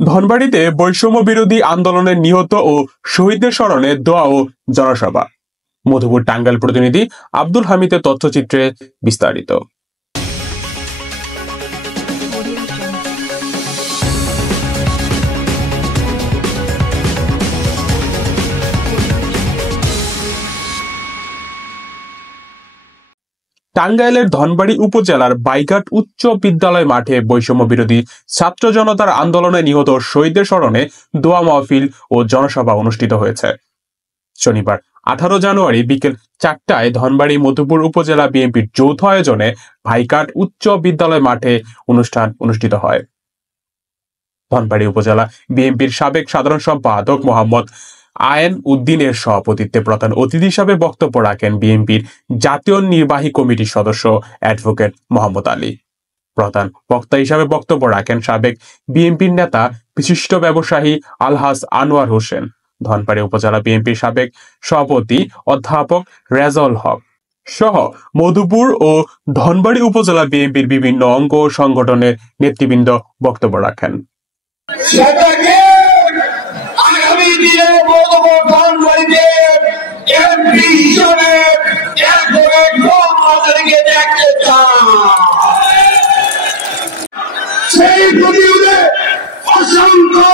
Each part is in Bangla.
ধনবাড়িতে বৈষম্য বিরোধী আন্দোলনে নিহত ও শহীদদের স্মরণে দোয়া ও জনসভা। মধুপুর টাঙ্গাইল প্রতিনিধি আব্দুল হামিদের তথ্যচিত্রে বিস্তারিত। টাঙ্গাইলের ধনবাড়ি উপজেলার বাইঘাট উচ্চ বিদ্যালয় মাঠে বৈষম্য বিরোধী ছাত্র জনতার আন্দোলনে নিহত শহীদদের স্মরণে দোয়া মাহফিল ও জনসভা অনুষ্ঠিত হয়েছে। শনিবার 18 জানুয়ারি বিকেল 4টায় ধনবাড়ি মধুপুর উপজেলা বিএনপির যৌথ আয়োজনে বাইঘাট উচ্চ বিদ্যালয় মাঠে অনুষ্ঠান অনুষ্ঠিত হয়। ধনবাড়ি উপজেলা বিএনপির সাবেক সাধারণ সম্পাদক মোহাম্মদ আয়েন উদ্দিনের সভাপতিত্বে প্রধান অতিথি হিসাবে বক্তব্য রাখেন বিএনপির জাতীয় নির্বাহী কমিটির সদস্য অ্যাডভোকেট মোহাম্মদ আলী। প্রধান বক্তা হিসাবে বক্তব্য রাখেন সাবেক বিএনপির নেতা বিশিষ্ট ব্যবসায়ী আলহাজ আনোয়ার হোসেন, ধনবাড়ি উপজেলা বিএনপির সাবেক সভাপতি অধ্যাপক রেজাউল হক সহ মধুপুর ও ধনবাড়ি উপজেলা বিএনপির বিভিন্ন অঙ্গ ও সংগঠনের নেতৃবৃন্দ বক্তব্য রাখেন। সেই প্রতিরোধে অসংখ্য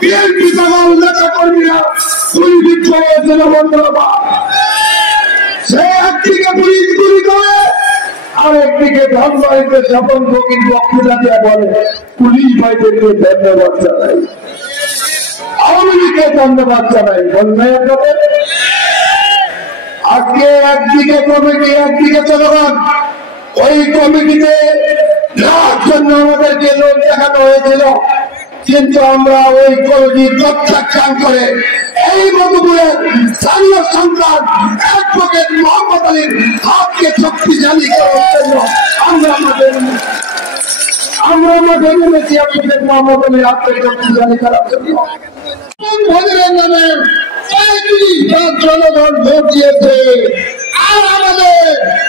বিএনপি সমাজ নেতা কর্মীরা গুলি বিক্ষোভ হয়েছিল। বন্ধুরা, সে একদিকে পুলিশ গুলি করে আরেকদিকে ধনবাড়িতে স্বপন ফকির বক্তৃতা দিয়ে বলে পুলিশ ভাইদেরকে ধন্যবাদ জানাই, আওয়ামী লীগকে ধন্যবাদ জানাই। বলবে আপনাদের আজকে একদিকে কমিটি একদিকে জনগণ, ওই কমিটিতে যাওয়ার জন্য আমাদেরকে লোক দেখানো হয়েছিল, কিন্তু আমরা ওই কমিটি প্রত্যাখ্যান করে এই মধুপুরের স্থানীয় সন্তান অ্যাডভোকেট মোহাম্মদ আলীর হাতকে শক্তিশালী করার জন্য আমরা মাঠে নেমেছি। অ্যাডভোকেট মোহাম্মদ আলীর হাতকে শক্তিশালী করার জন্য নামে জনগণ ভোট দিয়েছে, আর আমাদের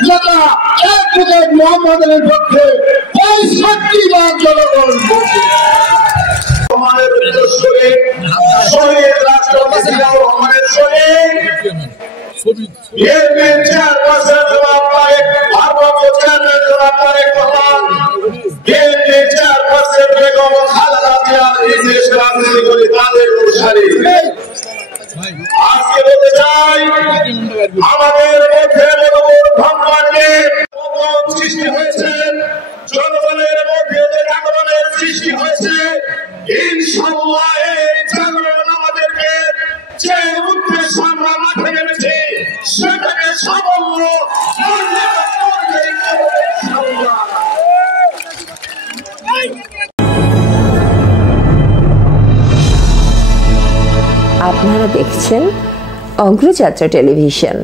নেতা অ্যাডভোকেট মোহাম্মদ আলীর পক্ষে 65 লাখ জনগণ ভোট দিয়েছে। আজকে বলতে চাই আমাদের মধ্যে সৃষ্টি হয়েছে, জনগণের মধ্যে যে জাগরণের সৃষ্টি হয়েছে, ইনশাআল্লাহ এই জাগরণ আমাদেরকে যে উদ্দেশ্য আমরা মাঠে নেমেছি সেটাকে সাফল্য আপনারা দেখছেন অগ্রযাত্রা টেলিভিশন।